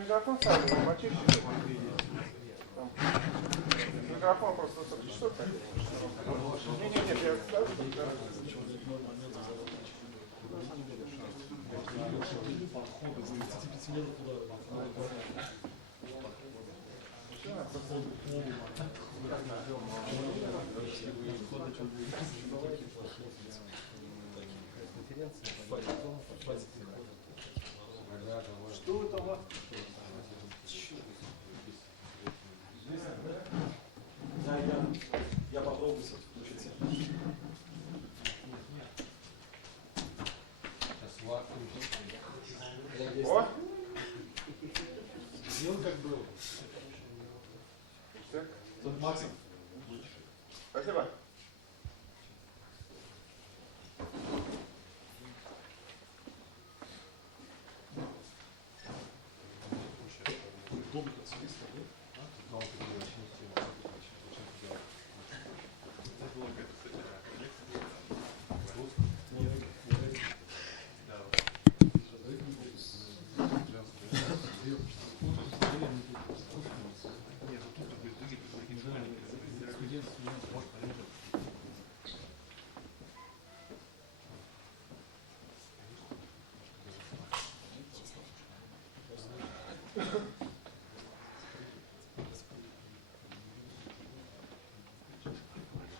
Микрофон сами, вы почищите. Микрофон просто что так? Не, я скажу. Что это у вас? Да, я попробую включить. О! Сделал как был. Тут Максим. Спасибо.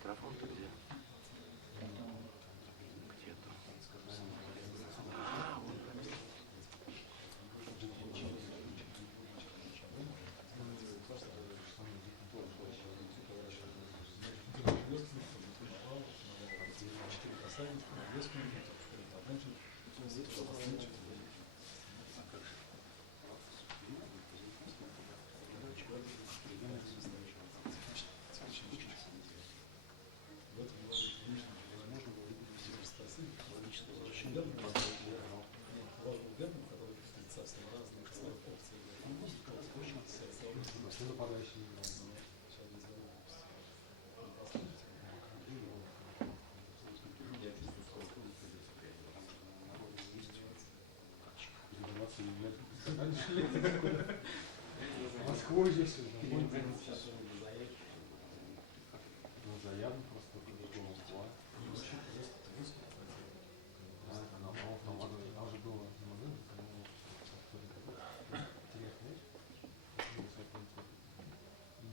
Микрофон-то где? Где-то. А, вон. Москву здесь уже. Ну, заявно просто по-другому была. Она уже была в магазине, интересная вещь. И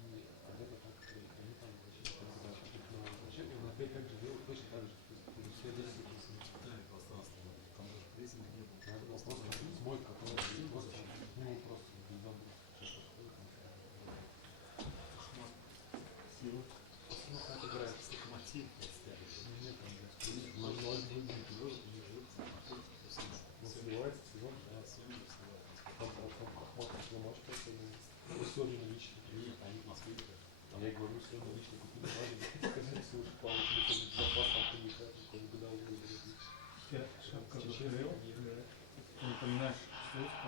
когда-то так, они там вообще, он опять как же делал, точно так же. Все 10 пространство. Там даже прессинг не было. Надо было просто мой, который просто, ну, просто недавно. Как играет локомотив, сливается сезон, сегодня лично я говорю, сегодня лично купили скажи, слушай, по-моему, запас там приехать, годовой шапка ЖРЛ. Не понимаешь, что это?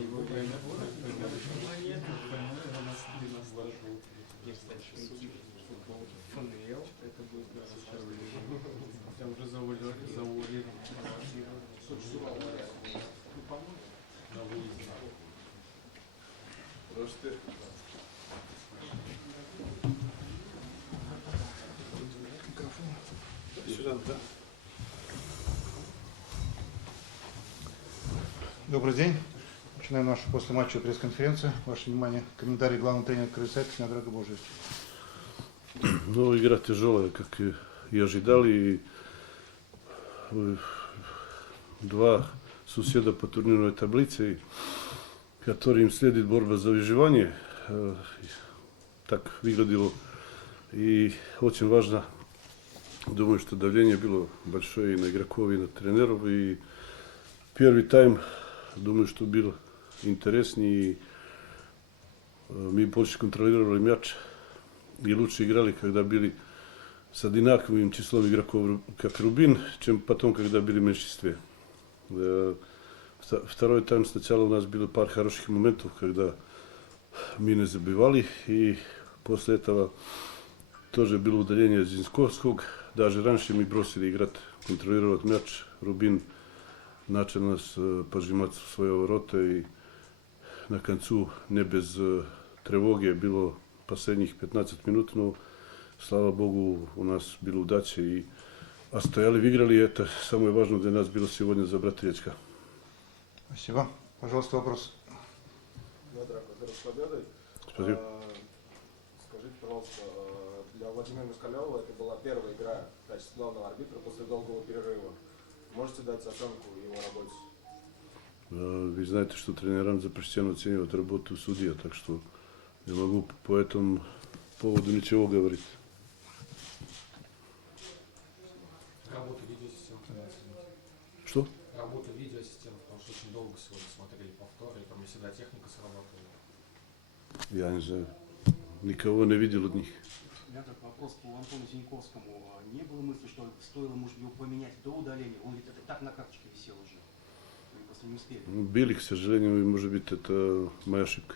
Его время ФНЛ, это будет я уже завалил. на выезде. Просто... Сюда, да? Добрый день. Начинаем нашу послематчевую пресс-конференцию. Ваше внимание, комментарий главного тренера Крыльца на дорогу Божию. Ну, игра тяжелая, как и ожидали. Два соседа по турнирной таблице, которым следует борьба за выживание. Так выглядело. И очень важно, думаю, что давление было большое и на игроков, и на тренеров. И первый тайм, думаю, что был интереснее. Мы больше контролировали мяч и лучше играли, когда были с одинаковым числом игроков, как Рубин, чем потом, когда были в меньшинстве. Второй тайм сначала у нас было пар хороших моментов, когда мы не забивали, и после этого тоже было удаление Зинсковского. Даже раньше мы бросили играть, контролировать мяч. Рубин начал нас пожимать в свои ворота, и на концу не без тревоги было последних 15 минут, но слава Богу, у нас была удача, и стояли, выиграли, и это самое важное для нас было сегодня забрать 3 очка. Спасибо. Пожалуйста, вопрос. Здравствуйте, с победой. Спасибо. Скажите, пожалуйста, для Владимира Москалева это была первая игра в качестве главного арбитра после долгого перерыва. Можете дать оценку его работе? Вы знаете, что тренерам запрещено оценивать работу судьи, так что не могу по этому поводу ничего говорить. Работа видеоассистента. Что? Работа видеоассистента, потому что очень долго сегодня смотрели повторы, и там не всегда техника срабатывала. Я не знаю. Никого не видел от них. У меня так вопрос по Антону Зиньковскому. Не было мысли, что стоило, может, его поменять до удаления? Он ведь это так на карточке висел уже. Вы просто не успели. Били, к сожалению, и, может быть, это моя ошибка.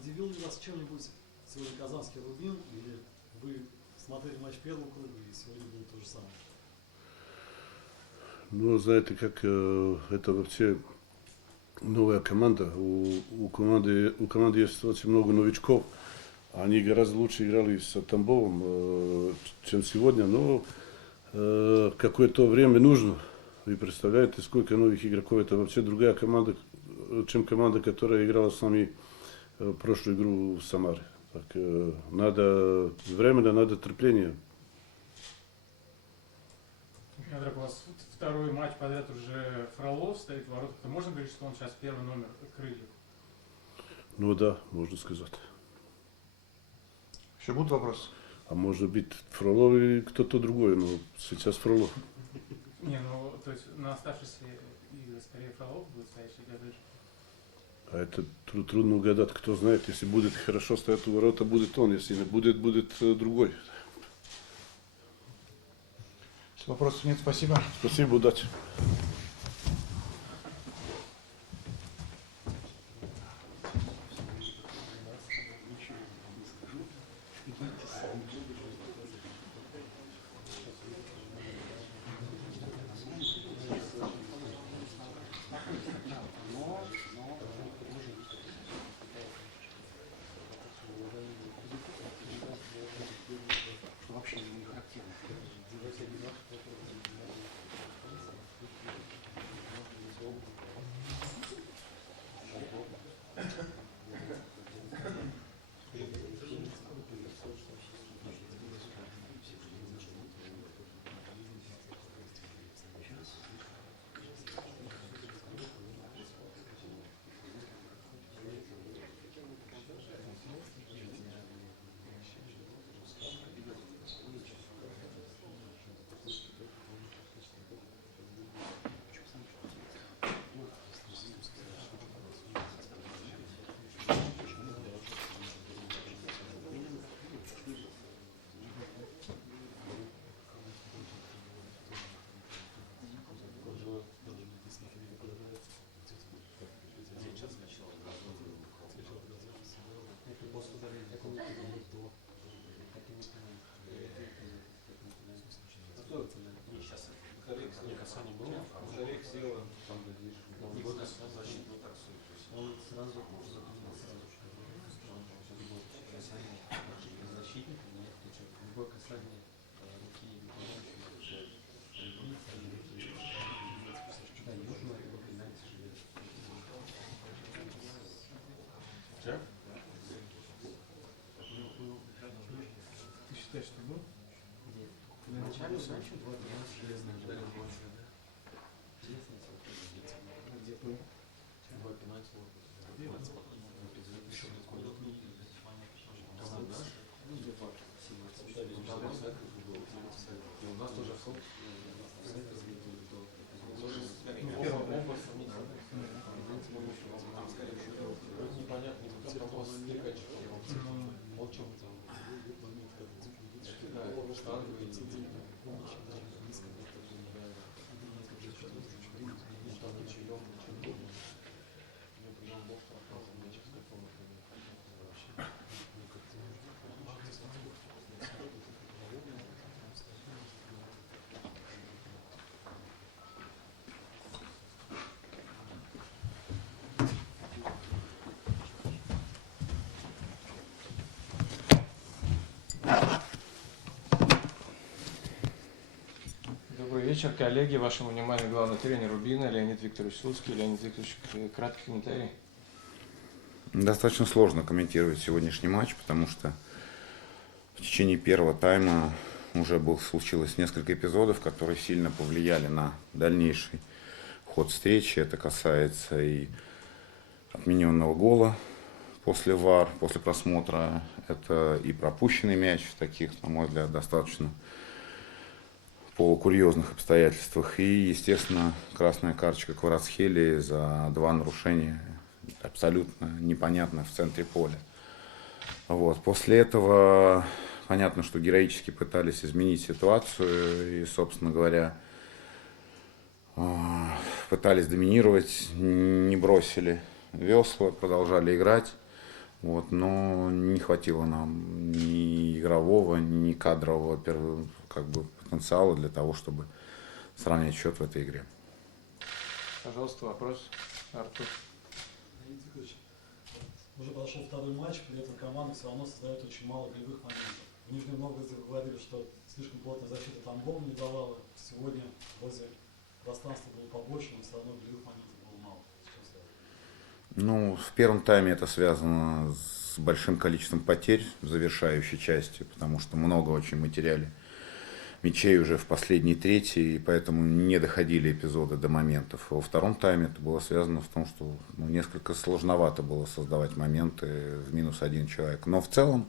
Удивил ли вас чем-нибудь сегодня казанский Рубин, или вы смотрели матч первого круга и сегодня было то же самое? Ну, знаете, как это вообще новая команда. У команды есть очень много новичков. Они гораздо лучше играли с Тамбовом, чем сегодня. Но какое-то время нужно. Вы представляете, сколько новых игроков. Это вообще другая команда, чем команда, которая играла с нами прошлую игру в Самаре. Так, надо времени, надо терпения. Федор, у вас второй матч подряд уже Фролов стоит в воротах. Можно говорить, что он сейчас первый номер крыльев? Ну да, можно сказать. Еще будут вопросы? А может быть Фролов и кто-то другой, но сейчас Фролов. Не, ну, то есть на оставшиеся игры скорее Фролов будет стоящий Гадыш. А это трудно угадать, кто знает. Если будет хорошо стоять у ворота, будет он. Если не будет, будет другой. Если вопросов нет, спасибо. Спасибо, удачи. Что вообще ему не характерно. Ты считаешь, что был? Вначале значит, вот я Где был? У нас тоже непонятно, он чем-то штангу сейчас будет очень принято. Ну, там ничего, ничего. Добрый вечер, коллеги. Вашему вниманию главный тренер Рубина Леонид Викторович Слуцкий. Леонид Викторович, краткий комментарий. Достаточно сложно комментировать сегодняшний матч, потому что в течение первого тайма уже случилось несколько эпизодов, которые сильно повлияли на дальнейший ход встречи. Это касается и отмененного гола после ВАР, после просмотра. Это и пропущенный мяч в таких, на мой взгляд, достаточно полукурьезных обстоятельствах. И, естественно, красная карточка Кварацхелии за 2 нарушения абсолютно непонятно в центре поля. Вот. После этого понятно, что героически пытались изменить ситуацию и, собственно говоря, пытались доминировать, не бросили весла, продолжали играть. Вот, но не хватило нам ни игрового, ни кадрового потенциала для того, чтобы сравнять счет в этой игре. Пожалуйста, вопрос. Артур. Леонид Викторович, уже прошел второй матч, при этом команда все равно создает очень мало голевых моментов. В Нижнем Новгороде вы говорили, что слишком плотная защита Тамбова не давала. Сегодня вроде пространства было побольше, но все равно голевых моментов было мало. Ну, в первом тайме это связано с большим количеством потерь в завершающей части, потому что много очень мы теряли мячей уже в последней трети, и поэтому не доходили эпизоды до моментов. Во втором тайме это было связано с том, что несколько сложновато было создавать моменты в -1 человек. Но в целом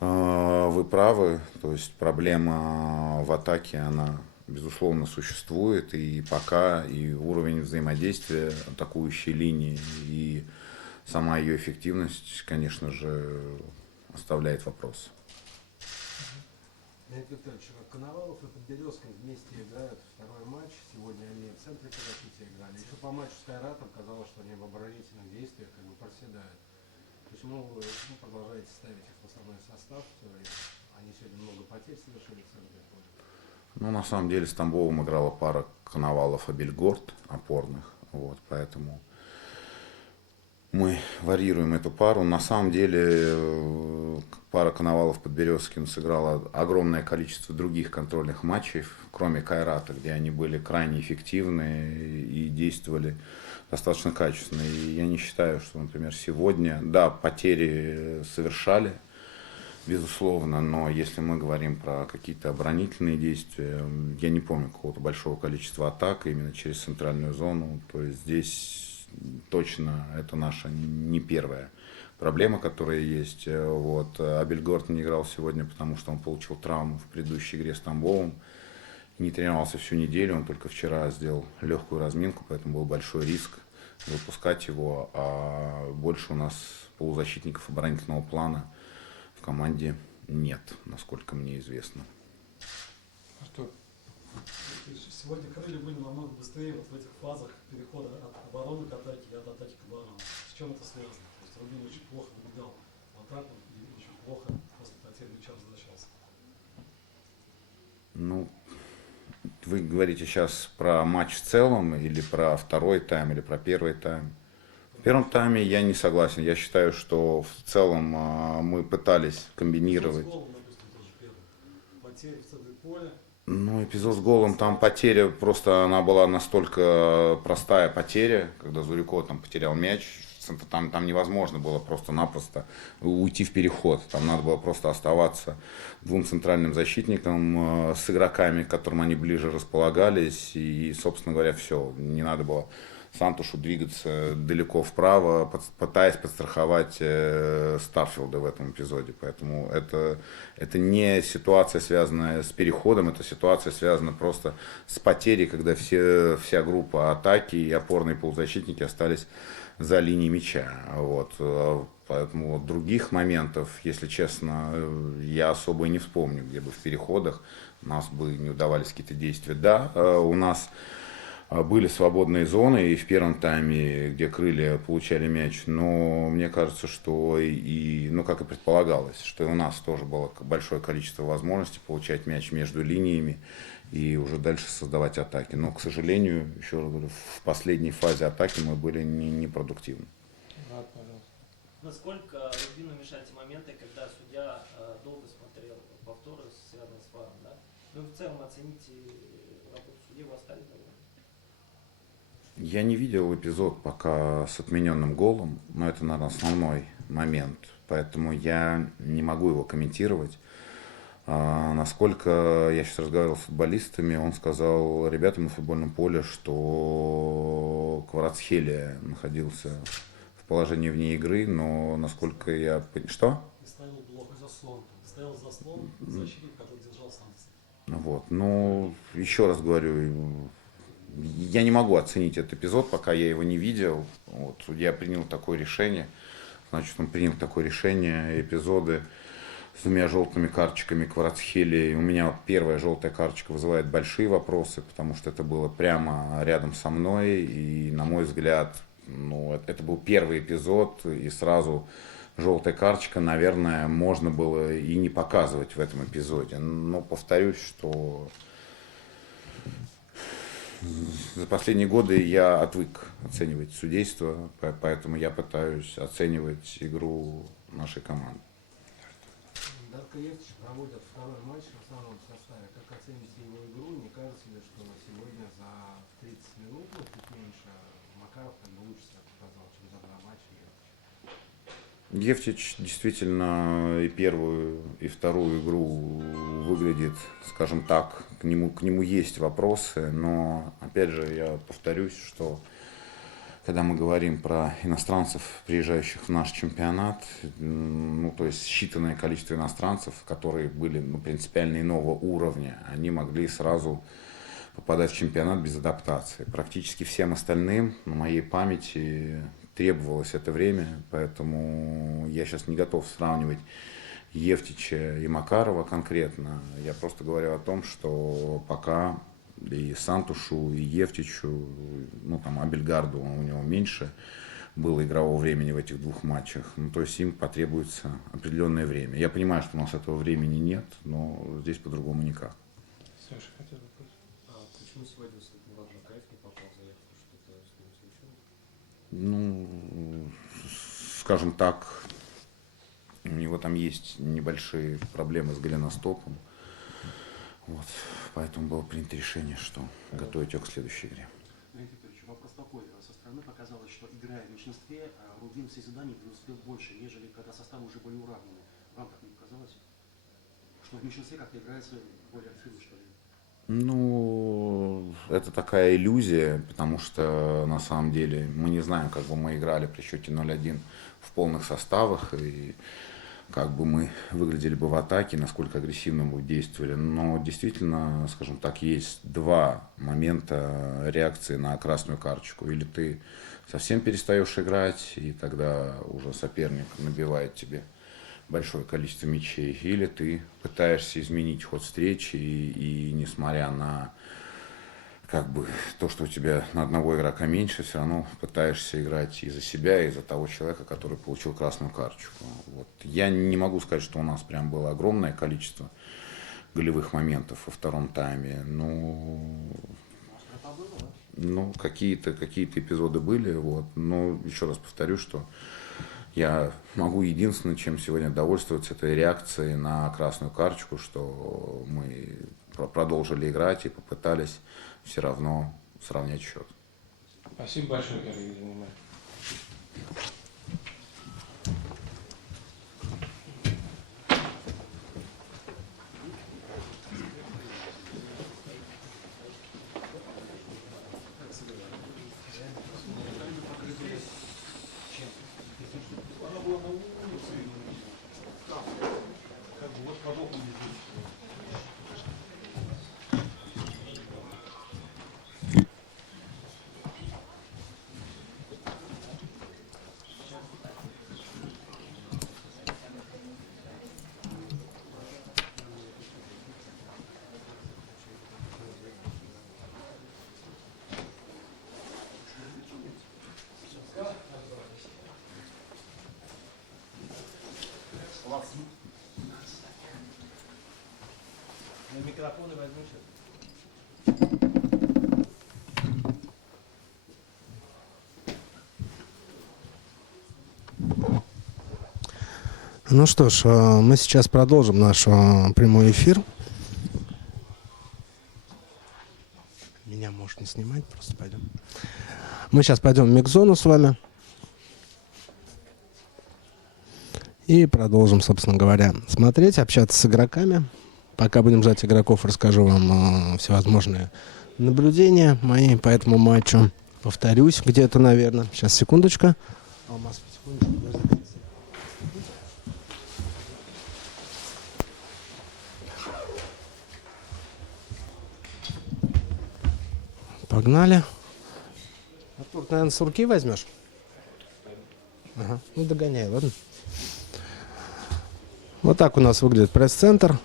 вы правы, то есть проблема в атаке, она безусловно существует, и пока и уровень взаимодействия атакующей линии, и сама ее эффективность, конечно же, оставляет вопрос. Леонид Викторович, Коновалов и Подберезкин вместе играют второй матч. Сегодня они в центре защиты играли. Еще по матчу с Кайратом казалось, что они в оборонительных действиях проседают. Почему вы продолжаете ставить их в основной состав? Они сегодня много потерь совершили в центре поля. Ну, на самом деле, с Тамбовым играла пара Коновалов и Бельгорд опорных. Вот, поэтому мы варьируем эту пару. На самом деле, пара Коновалов-Подберезкин сыграла огромное количество других контрольных матчей, кроме Кайрата, где они были крайне эффективны и действовали достаточно качественно. И я не считаю, что, например, сегодня, да, потери совершали, безусловно, но если мы говорим про какие-то оборонительные действия, я не помню какого-то большого количества атак именно через центральную зону, то есть здесь точно это наша не первая проблема, которая есть. Вот. А Бельгорд не играл сегодня, потому что он получил травму в предыдущей игре с Тамбовым. Не тренировался всю неделю, он только вчера сделал легкую разминку, поэтому был большой риск выпускать его. А больше у нас полузащитников оборонительного плана в команде нет, насколько мне известно. Артур. Сегодня крылья были намного быстрее вот в этих фазах перехода от обороны к атаке и от атаки к обороне. С чем это связано? То есть Рубин очень плохо выбегал в атаку и очень плохо после потери мяча возвращался. Ну, вы говорите сейчас про матч в целом, или про второй тайм, или про первый тайм? В первом тайме я не согласен. Я считаю, что в целом мы пытались комбинировать. С голом, допустим, тоже первый. Потери в центре поля. Ну, эпизод с голом, там потеря, просто она была настолько простая потеря, когда Зурико там потерял мяч, там невозможно было просто-напросто уйти в переход, там надо было просто оставаться двум центральным защитникам с игроками, к которым они ближе располагались, и, собственно говоря, все, не надо было Сантушу двигаться далеко вправо, пытаясь подстраховать Старфилда в этом эпизоде. Поэтому это не ситуация, связанная с переходом, это ситуация, связана просто с потерей, когда вся группа атаки и опорные полузащитники остались за линией мяча. Вот. Поэтому других моментов, если честно, я особо и не вспомню, где бы в переходах у нас бы не удавались какие-то действия. Да, у нас Были свободные зоны и в первом тайме, где крылья получали мяч, но мне кажется, что ну, как и предполагалось, что и у нас тоже было большое количество возможностей получать мяч между линиями и уже дальше создавать атаки. Но, к сожалению, еще раз говорю, в последней фазе атаки мы были непродуктивны. Насколько Рубину мешают те моменты, когда судья долго смотрел повторы, связанные с ВАРом, да? Ну, в целом оцените работу судьи, вы остались довольны? Я не видел эпизод пока с отмененным голом, но это, наверное, основной момент, поэтому я не могу его комментировать. Насколько я сейчас разговаривал с футболистами, он сказал ребятам на футбольном поле, что Кварацхелия находился в положении вне игры, но насколько я... Что? Ставил блок, заслон. Ставил заслон защитник, который держал санкции. Вот, ну, еще раз говорю, я не могу оценить этот эпизод, пока я его не видел. Вот, судья принял такое решение, значит, он принял такое решение, эпизоды с 2 желтыми карточками Кварацхелии. У меня первая желтая карточка вызывает большие вопросы, потому что это было прямо рядом со мной, и, на мой взгляд, ну, это был первый эпизод, и сразу желтая карточка, наверное, можно было и не показывать в этом эпизоде. Но повторюсь, что за последние годы я отвык оценивать судейство, поэтому я пытаюсь оценивать игру нашей команды. Дарко Евтич проводит второй матч в основном составе. Как оцените его игру? Не кажется ли, что сегодня за 30 минут, ну, чуть меньше, Макаров как бы лучше себя показал, чем за 2 матча Евтич? Евтич действительно и первую, и вторую игру выглядит, скажем так, к нему есть вопросы, но, опять же, я повторюсь, что когда мы говорим про иностранцев, приезжающих в наш чемпионат, ну, то есть считанное количество иностранцев, которые были, ну, принципиально иного уровня, они могли сразу попадать в чемпионат без адаптации. Практически всем остальным, на моей памяти, требовалось это время, поэтому я сейчас не готов сравнивать Евтича и Макарова конкретно. Я просто говорю о том, что пока и Сантушу, и Евтичу, ну там Абельгарду у него меньше было игрового времени в этих 2 матчах. Ну, то есть им потребуется определенное время. Я понимаю, что у нас этого времени нет, но здесь по-другому никак. Саша, хотел вопрос. Почему сегодня Владимир Кайф не попал за Евту? Что-то с ним случилось? Ну, скажем так, у него там есть небольшие проблемы с голеностопом. Вот. Поэтому было принято решение, что готовить его к следующей игре. Леонид Викторович, вопрос такой. Со стороны показалось, что, играя в меньшинстве, Рубин в созидании преуспел больше, нежели когда составы уже были уравнены. Вам так не показалось? Что в меньшинстве как-то играется более активно, что ли? Ну, это такая иллюзия, потому что на самом деле мы не знаем, как бы мы играли при счете 0-1 в полных составах, и как бы мы выглядели бы в атаке, насколько агрессивно мы действовали. Но действительно, скажем так, есть 2 момента реакции на красную карточку. Или ты совсем перестаешь играть, и тогда уже соперник набивает тебе большое количество мячей, или ты пытаешься изменить ход встречи, и несмотря на как бы то, что у тебя на одного игрока меньше, все равно пытаешься играть и за себя, и за того человека, который получил красную карточку. Вот. Я не могу сказать, что у нас прям было огромное количество голевых моментов во втором тайме. Ну, какие-то эпизоды были. Вот. Но еще раз повторю, что я могу единственное, чем сегодня довольствоваться, это реакцией на красную карточку, что мы продолжили играть и попытались все равно сравнять счет. Спасибо большое, Георгий, за внимание. Микрофоны возьму сейчас. Ну что ж, мы сейчас продолжим наш прямой эфир. Меня можешь не снимать, просто пойдем. Мы сейчас пойдем в микс-зону с вами. И продолжим, собственно говоря, смотреть, общаться с игроками. Пока будем ждать игроков, расскажу вам всевозможные наблюдения мои по этому матчу. Повторюсь где-то, наверное. Сейчас, секундочку. Погнали. Артур, ты, наверное, с руки возьмешь? Ага. Ну, догоняй, ладно? Вот так у нас выглядит пресс-центр.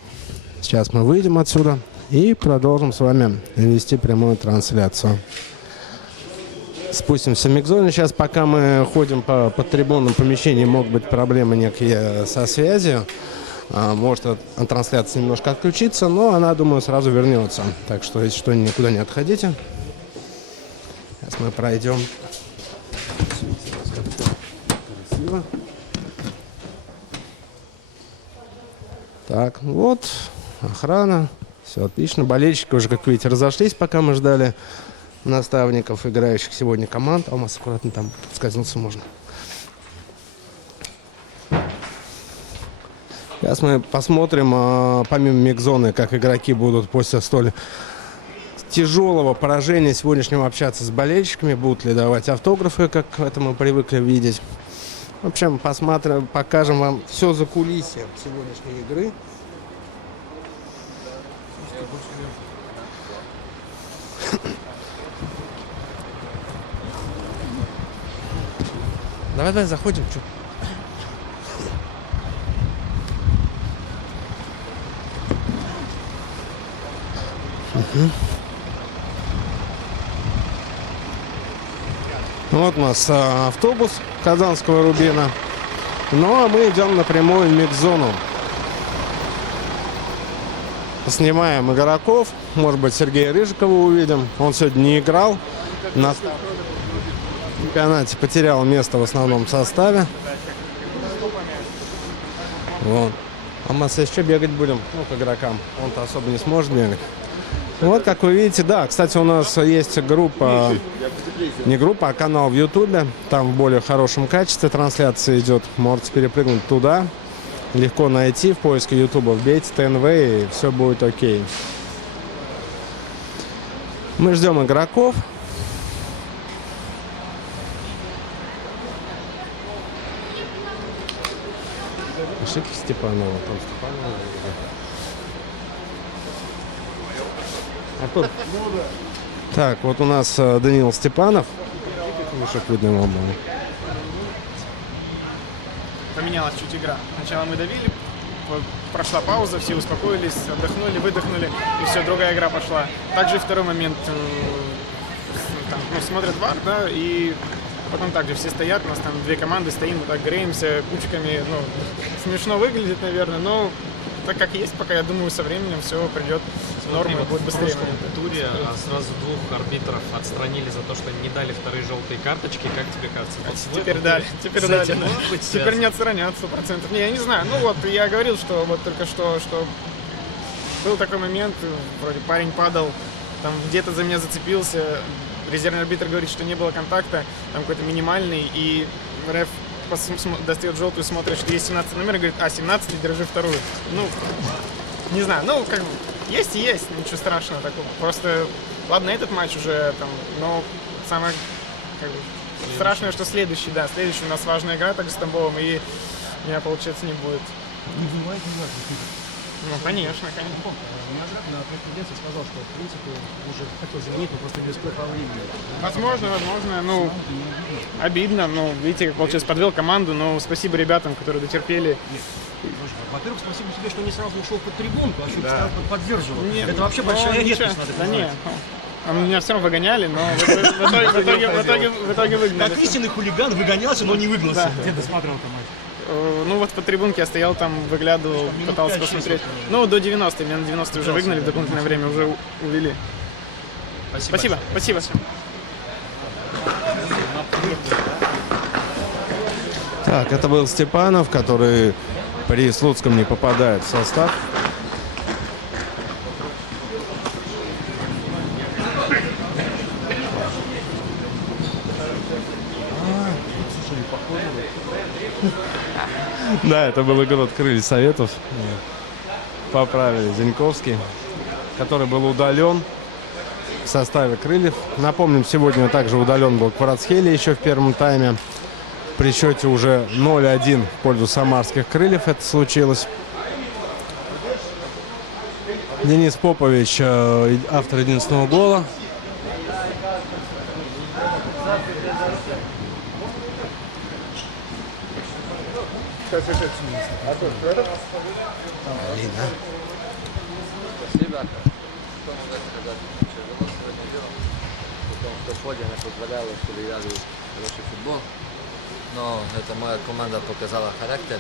Сейчас мы выйдем отсюда и продолжим с вами вести прямую трансляцию. Спустимся в микс-зону. Сейчас, пока мы ходим по трибунным помещениям, могут быть проблемы некие со связью. Может от трансляции немножко отключиться, но она, думаю, сразу вернется. Так что, если что, никуда не отходите. Сейчас мы пройдем. Красиво. Так, вот, охрана. Все отлично. Болельщики уже, как видите, разошлись, пока мы ждали наставников, играющих сегодня команд. Алмаз, аккуратно там скользнуться можно. Сейчас мы посмотрим, помимо микс-зоны, как игроки будут после столь тяжелого поражения сегодняшнего общаться с болельщиками, будут ли давать автографы, как это мы привыкли видеть. В общем, посмотрим, покажем вам все закулисье сегодняшней игры. Давай, заходим. Чё? Вот у нас автобус Казанского Рубина. Ну а мы идем напрямую в микс-зону. Снимаем игроков. Может быть, Сергея Рыжикова увидим. Он сегодня не играл. На чемпионате потерял место в основном составе. Вот. А мы сейчас еще бегать будем, ну, к игрокам. Он-то особо не сможет бегать. Вот, как вы видите, да, кстати, у нас есть группа, не группа, а канал в Ютубе. Там в более хорошем качестве трансляция идет. Можете перепрыгнуть туда. Легко найти в поиске Ютуба. Вбейте ТНВ, и все будет окей. Мы ждем игроков. Пишите Степанова. Там Степанова. Артур. Так, вот у нас Даниил Степанов. Мешок видно вам. Поменялась чуть игра. Сначала мы давили, прошла пауза, все успокоились, отдохнули, выдохнули, и все, другая игра пошла. Также второй момент, там, смотрят ВАР, да, и потом также все стоят, у нас там две команды, стоим, мы так греемся кучками, ну, смешно выглядит, наверное, но так как есть, пока, я думаю, со временем все придет в норму и будет быстрее. В прошлом туре сразу двух арбитров отстранили за то, что не дали вторые желтые карточки. Как тебе кажется? Теперь дали, теперь дали. Теперь не отстранят 100%. Не, я не знаю. Ну вот, я говорил, что вот только что был такой момент, вроде парень падал, там где-то за меня зацепился, резервный арбитр говорит, что не было контакта, там какой-то минимальный, и реф достает желтую, смотрит, что есть 17 номер, и говорит, 17, держи вторую. Ну, не знаю, ну, как бы, есть и есть, ничего страшного такого. Просто, ладно, этот матч уже, там, но самое, как бы, страшное, что следующий у нас важная игра, так с Тамбовым, и у меня, получается, не будет. Не бывает неважно. Ну, конечно, конечно. Назад на пресс-конференции сказал, что, в принципе, уже хотел заменить, но просто не успел по времени. Возможно, ну, обидно, ну, видите, как получилось, подвел команду, но спасибо ребятам, которые дотерпели. Во-первых, спасибо тебе, что не сразу ушел под трибунку, а что да. поддерживал. Нет, это вообще большая редкость, надо да признать. нет, меня все равно выгоняли, но в итоге выгнали. Как истинный хулиган выгонялся, но не выгнался. Где досматривал-то матч? Ну вот по трибунке я стоял там, выглядывал, пытался посмотреть. Ну, до 90, меня на 90 уже выгнали, в дополнительное время уже увели. Спасибо. Спасибо. Так, это был Степанов, который при Слуцком не попадает в состав. Да, это был игрок Крылья Советов. Поправили Зиньковский, который был удален в составе Крыльев. Напомним, сегодня также удален был Кварацхелия еще в первом тайме. При счете уже 0-1 в пользу самарских Крыльев это случилось. Денис Попович, автор единственного гола. Спасибо. Что можно сказать? Тяжело сегодня было, потому что поле не позволяло, чтобы играли хороший футбол. Но эта моя команда показала характер,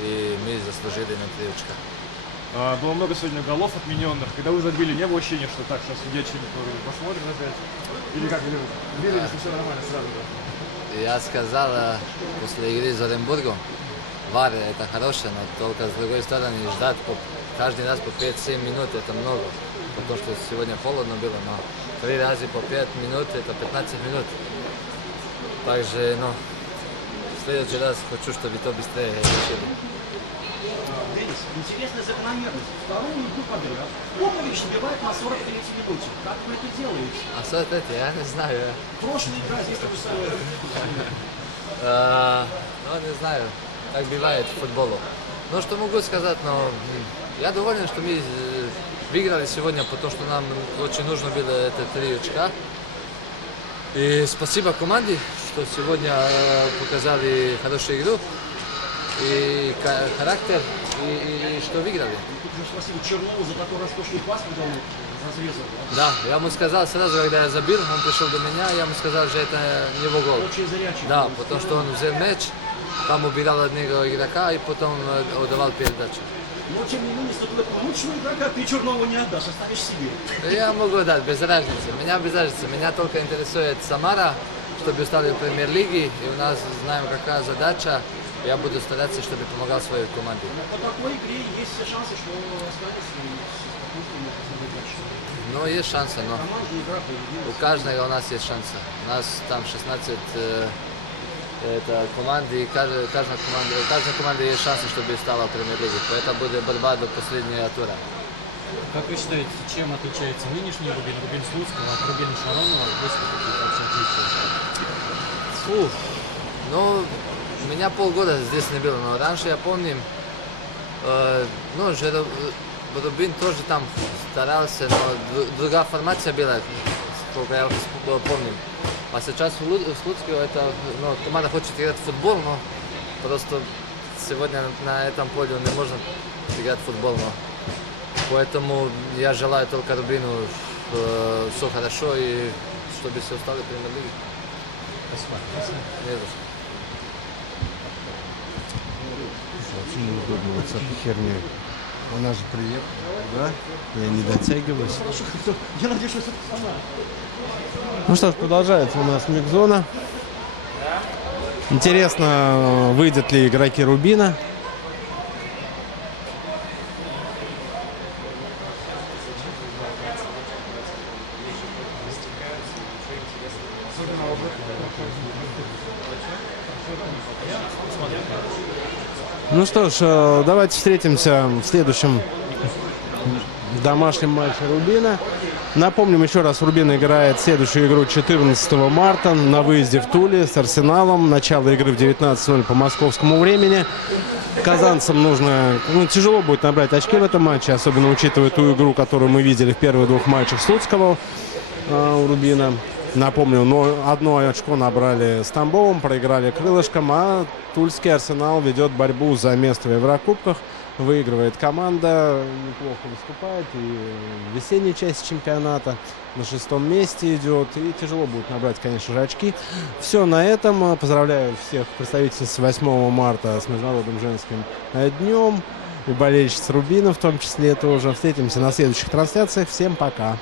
и мы заслужили на 3 очка. Было много сегодня голов отмененных. Когда вы забили, не было ощущения, что так, сейчас судья что-нибудь посмотрит опять? Или как, или видели, что все нормально сразу? Я сказала после игры с Оренбургом, ВАР это хорошее, но только с другой стороны ждать каждый раз по 5-7 минут это много. Потому что сегодня холодно было, но 3 раза по 5 минут это 15 минут. Также, ну, в следующий раз хочу, чтобы то быстрее решили. Денис, интересная закономерность. Вторую игру подряд Попович забивает на 43-й минуте. Как вы это делаете? А что это? Я не знаю. Прошлая игра здесь то же самое. Ну, не знаю. Так бывает в футболе. Ну, что могу сказать, но я доволен, что мы выиграли сегодня, потому что нам очень нужно было это 3 очка. И спасибо команде, что сегодня показали хорошую игру и характер, и что выиграли. Тут же спасибо Чернову за такой роскошный пас, когда он разрезал. Да, я ему сказал сразу, когда я забил, он пришел до меня, я ему сказал, что это его гол. Очень зрячий. Да, потому что он взял мяч, там убирал одного игрока и потом отдавал передачу. Но тем не менее, если ты лучшего игрока, ты Чернову не отдашь, оставишь себе. Я могу дать, без разницы. Меня без разницы. Меня только интересует Самара, чтобы стали в премьер-лиге, и у нас знаем, какая задача. Я буду стараться, чтобы помогал своей команде. По такой игре есть все шансы, что останется и спокойно может дальше. Ну, есть шансы, но у каждого у нас есть шансы. У нас там 16 это команды, и каждая команда есть шансы, чтобы стала в премьер-лиге. Поэтому будет борьба до последнего тура. Как вы считаете, чем отличается нынешний Рубин Слуцкого от Рубина Шаронова? Есть какие-то вообще отличия? Ну, у меня полгода здесь не было, но раньше я помню, Рубин тоже там старался, но другая формация была, сколько я помню. А сейчас в Слуцке это, команда хочет играть в футбол, но просто сегодня на этом поле не можно играть в футбол. Но поэтому я желаю только Рубину все хорошо и чтобы все стали в премьер-лиге. Спасибо. Не за что. Очень неудобно вот с этой херней. Она же приехала, да? Я не дотягиваюсь. Я надеюсь, что это сама. Ну что ж, продолжается у нас микс-зона. Интересно, выйдут ли игроки Рубина. Ну что ж, давайте встретимся в следующем домашнем матче Рубина. Напомним еще раз, Рубин играет следующую игру 14 марта на выезде в Туле с Арсеналом. Начало игры в 19:00 по московскому времени. Казанцам нужно, тяжело будет набрать очки в этом матче, особенно учитывая ту игру, которую мы видели в первых 2 матчах Слуцкого у Рубина. Напомню, но 1 очко набрали с Тамбовом, проиграли Крылышком, а Тульский Арсенал ведет борьбу за место в Еврокубках. выигрывает команда, неплохо выступает и в весенней части чемпионата. На 6-м месте идет, и тяжело будет набрать, конечно же, очки. Все на этом. Поздравляю всех представителей с 8 марта с Международным женским днем. И болельщиц Рубина в том числе тоже. Встретимся на следующих трансляциях. Всем пока.